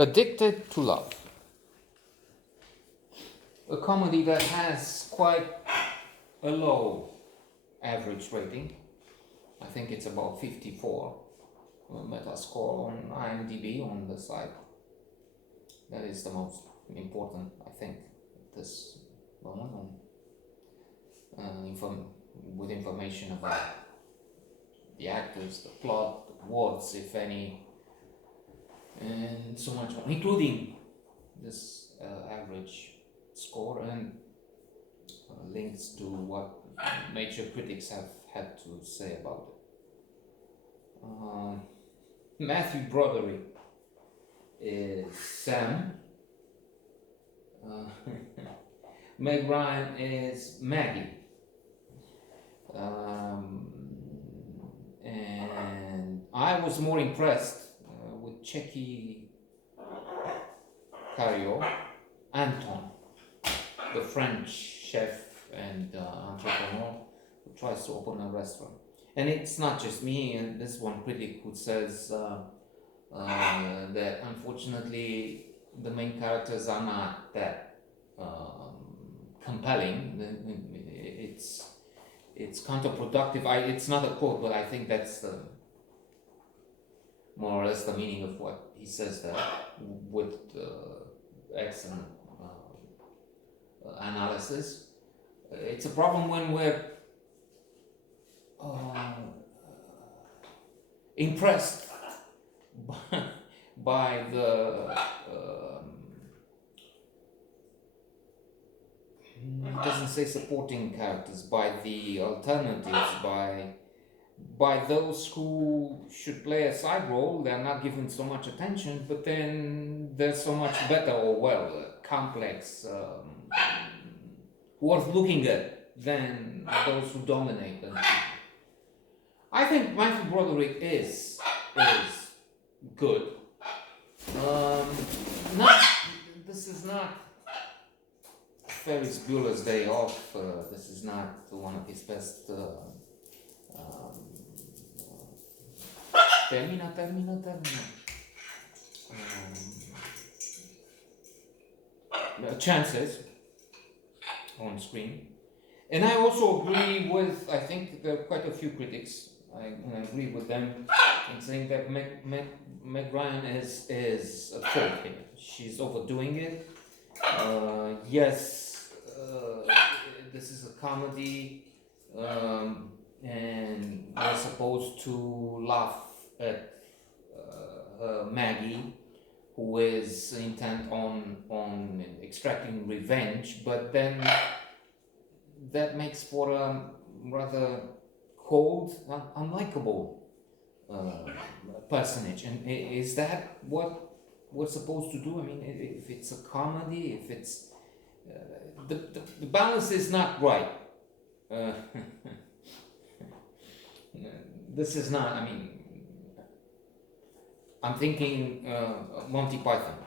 Addicted to Love, a comedy that has quite a low average rating. I think it's about 54 Metascore on IMDb on the site. That is the most important, I think, at this moment. With information about the actors, the plot, the words, if any, and so much more, including this average score and links to what major critics have had to say about it. Matthew Broderick is Sam. Meg Ryan is Maggie. And I was more impressed with Checky Cario, Anton, the French chef and entrepreneur who tries to open a restaurant. And it's not just me, and this one critic who says that unfortunately the main characters are not that compelling. It's counterproductive. It's not a quote, but I think that's more or less the meaning of what he says there, with excellent analysis. It's a problem when we're impressed by the it doesn't say supporting characters, by the alternatives, by those who should play a side role. They're not given so much attention, but then they're so much better, or complex, worth looking at than those who dominate them. I think Matthew Broderick is good. This is not Ferris Bueller's Day Off. This is not one of his best. Termina. Chances on screen. And I also agree with, I think there are quite a few critics, I agree with them in saying that Meg Ryan is at fault here. She's overdoing it. Yes, this is a comedy, and we're supposed to laugh at Maggie, who is intent on extracting revenge, but then that makes for a rather cold, unlikable personage. And is that what we're supposed to do? I mean, if it's a comedy, if it's the balance is not right. This is not. I mean, I'm thinking Monty Python.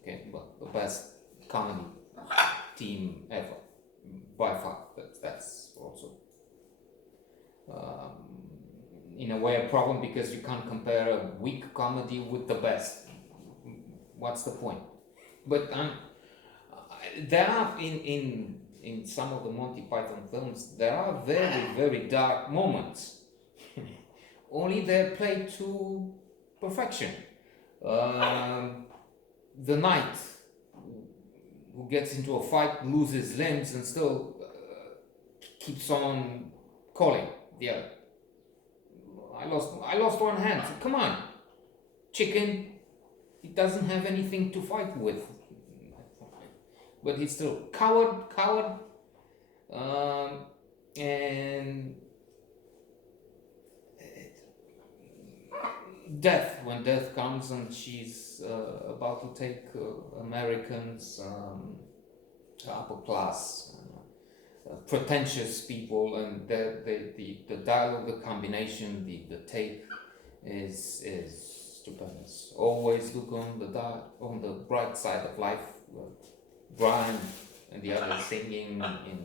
Okay, but the best comedy team ever by far. That's also in a way a problem, because you can't compare a weak comedy with the best. What's the point? But there are in some of the Monty Python films, there are very, very dark moments. Only they're played to perfection. The knight who gets into a fight, loses limbs, and still keeps on calling the other. I lost one hand. So come on, chicken. He doesn't have anything to fight with, but he's still coward, and death, when death comes and she's about to take Americans, upper class, pretentious people, and the dialogue, the combination, the take is stupendous. Always look on the bright side of life. Brian and the others singing in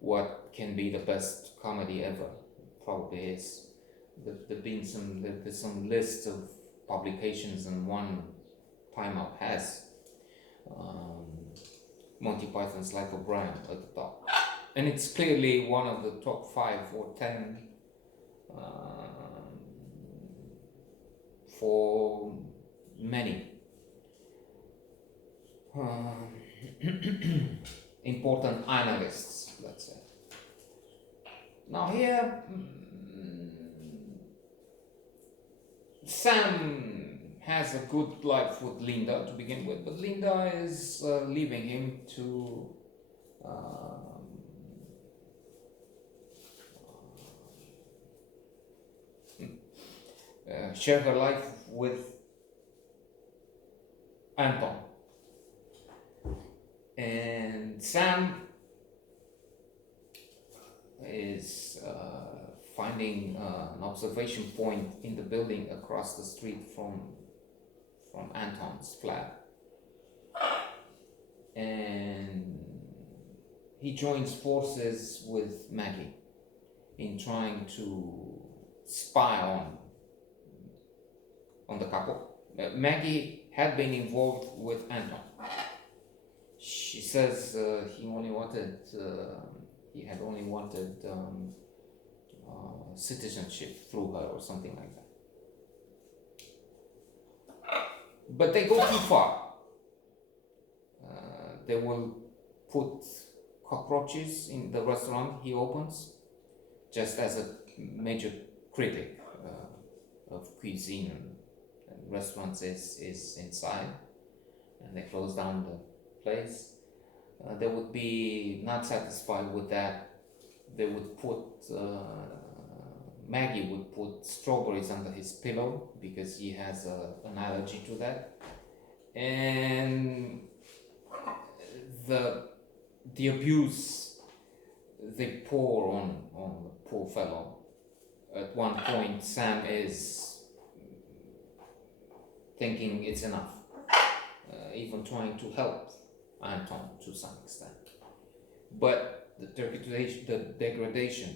what can be the best comedy ever, probably is. There's some list of publications, and one Time Out has Monty Python's Like O'Brien at the top, and it's clearly one of the top 5 or 10 for many important analysts, let's say. Now here, Sam has a good life with Linda to begin with, but Linda is leaving him to share her life with Anton. And Sam is finding an observation point in the building across the street from Anton's flat, and he joins forces with Maggie in trying to spy on the couple. Maggie had been involved with Anton. She says he had only wanted citizenship through her or something like that. But they go too far. They will put cockroaches in the restaurant he opens, just as a major critic of cuisine and restaurants is inside, and they close down the place. They would be not satisfied with that. They would put Maggie would put strawberries under his pillow because he has an allergy to that, and the abuse they pour on the poor fellow. At one point, Sam is thinking it's enough, even trying to help Anton to some extent. But the degradation,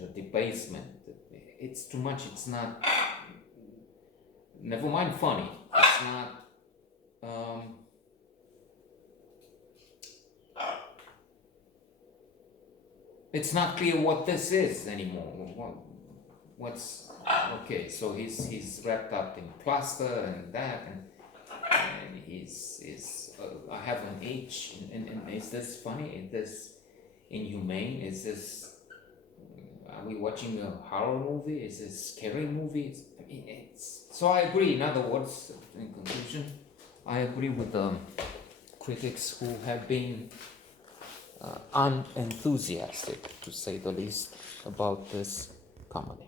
the debasement, it's too much. It's not, never mind funny, it's not, it's not clear what this is anymore. What's, okay, so he's wrapped up in plaster and that, and he's I have an H, and is this funny? Is this inhumane? Is this, are we watching a horror movie? Is this a scary movie? So I agree, in other words, in conclusion, I agree with the critics who have been unenthusiastic, to say the least, about this comedy.